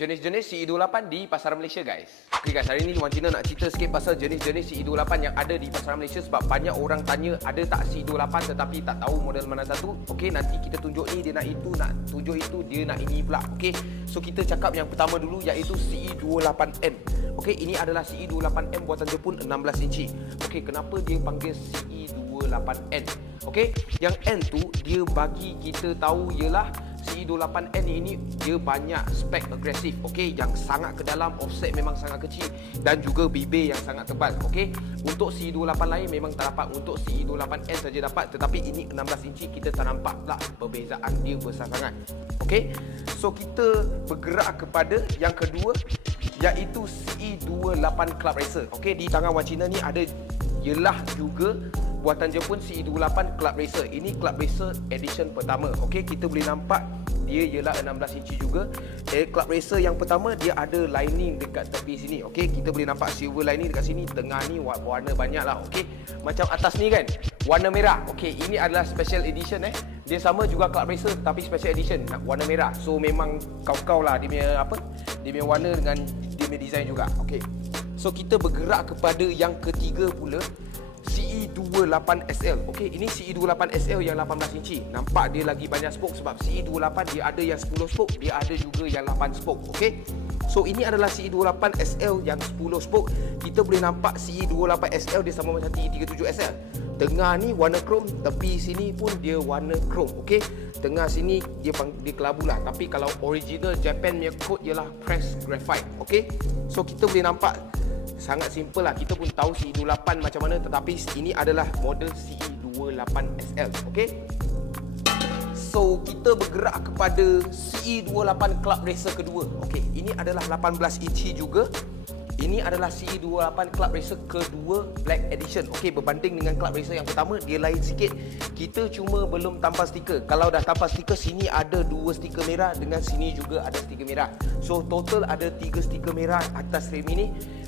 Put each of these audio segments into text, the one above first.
Jenis-jenis CE28 di pasaran Malaysia, guys. Okay guys, hari ni Wan Cina nak cerita sikit pasal jenis-jenis CE28 yang ada di pasaran Malaysia sebab banyak orang tanya ada tak CE28 tetapi tak tahu model mana satu. Okay, nanti kita tunjuk ni, dia nak itu, nak tunjuk itu, dia nak ini pula. Okay, so kita cakap yang pertama dulu iaitu CE28N. Okay, ini adalah CE28M buatan Jepun 16 inci. Okay, kenapa dia panggil CE28N? Okay, yang N tu dia bagi kita tahu ialah CE28N ini dia banyak spek agresif, okey, yang sangat ke dalam, offset memang sangat kecil dan juga bibir yang sangat tebal, okey. Untuk CE28 lain memang tak dapat, untuk CE28N saja dapat, tetapi ini 16 inci kita tak nampak pula perbezaan dia besar sangat. Okey. So kita bergerak kepada yang kedua iaitu CE28 Club Racer. Okey, di tangan Wan Cina ni ada ialah juga buatan Jepun CE28 Club Racer. Ini Club Racer edition pertama. Okey, kita boleh nampak dia ialah 16 inci juga. Club Racer yang pertama dia ada lining dekat tepi sini. Okey, kita boleh nampak silver lining dekat sini. Tengah ni warna banyak lah. Okey, macam atas ni kan warna merah. Okey, ini adalah special edition Dia sama juga Club Racer tapi special edition warna merah. So memang kau-kau lah dia punya apa? Dia punya warna dengan dia punya design juga. Okey. So kita bergerak kepada yang ketiga pula, CE28SL. Okey, ini CE28SL yang 18 inci. Nampak dia lagi banyak spoke sebab CE28 dia ada yang 10 spoke, dia ada juga yang 8 spoke. Okey. So ini adalah CE28SL yang 10 spoke. Kita boleh nampak CE28SL dia sama macam CE37SL. Tengah ni warna chrome, tepi sini pun dia warna chrome. Okey. Tengah sini dia kelabu lah. Tapi kalau original Japan punya code ialah pressed graphite. Okey. So kita boleh nampak sangat simple lah. Kita pun tahu CE28 macam mana, tetapi ini adalah model CE28SL. Okey. So kita bergerak kepada CE28 Club Racer kedua. Okey, ini adalah 18 inci juga. Ini adalah CE28 Club Racer kedua Black Edition. Okey, berbanding dengan Club Racer yang pertama dia lain sikit. Kita cuma belum tambah stiker. Kalau dah tambah stiker, sini ada 2 stiker merah dengan sini juga ada stiker merah. So total ada 3 stiker merah atas frame ini.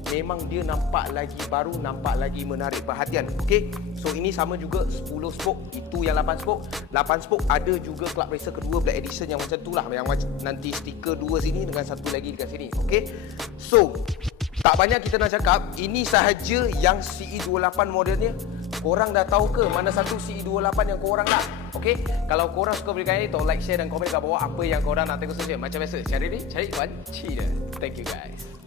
Memang dia nampak lagi baru, nampak lagi menarik perhatian. Okey. So ini sama juga 10 spoke, itu yang 8 spoke. 8 spoke ada juga Club Racer kedua Black Edition yang macam tu lah, yang nanti stiker 2 sini dengan satu lagi dekat sini. Okey. So tak banyak kita nak cakap, ini sahaja yang CE28 modelnya. Korang dah tahu ke mana satu CE28 yang korang nak? Okey, kalau korang suka berikan ini, tolong like, share dan komen kat bawah apa yang korang nak tengok saja. Macam biasa, cari Wan Cina. Thank you guys.